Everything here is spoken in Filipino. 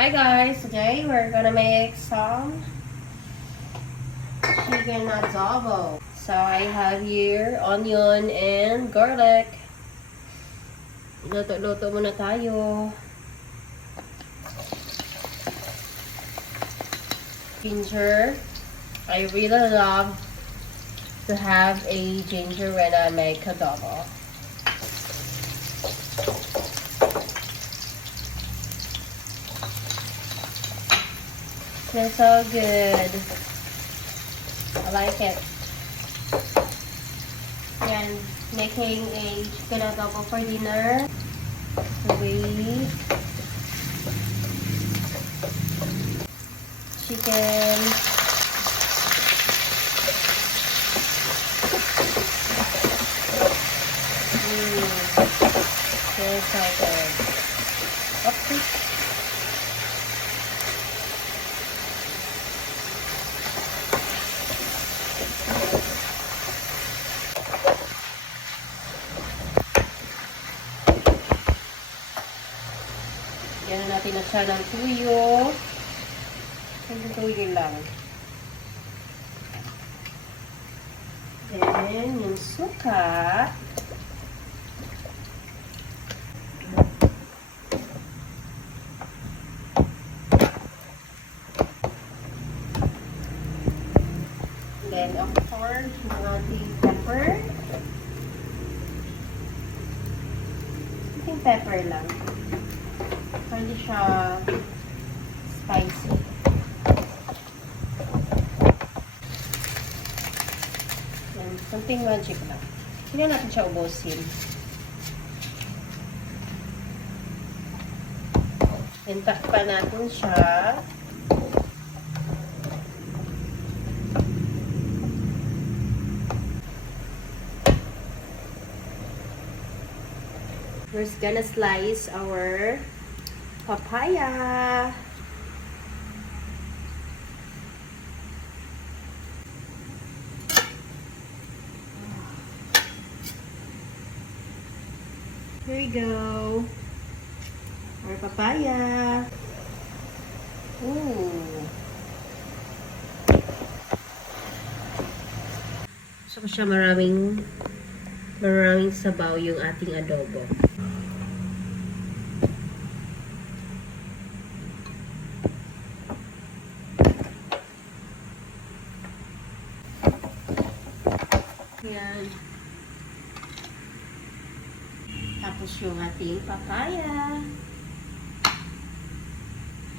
Hi guys, today we're gonna make some chicken adobo. So I have here onion and garlic. Luto-luto muna tayo. Ginger. I really love to have a ginger when I make adobo. Smells so good. I like it. And making a chicken adobo for dinner. Sweet chicken. So excited. Oopsie. Yan natin na siya ng tuyo. Ang tuyo lang. Then, yung suka. Then, of course, yung ating pepper. Ating pepper lang. Hindi siya spicy. And something magic lang. Hindi natin siya ubusin. And takpan natin siya. We're gonna slice our papaya. Here we go. Our papaya. Ooh. So siya maraming sabaw yung ating adobo. Yan. Tapos yung ating papaya.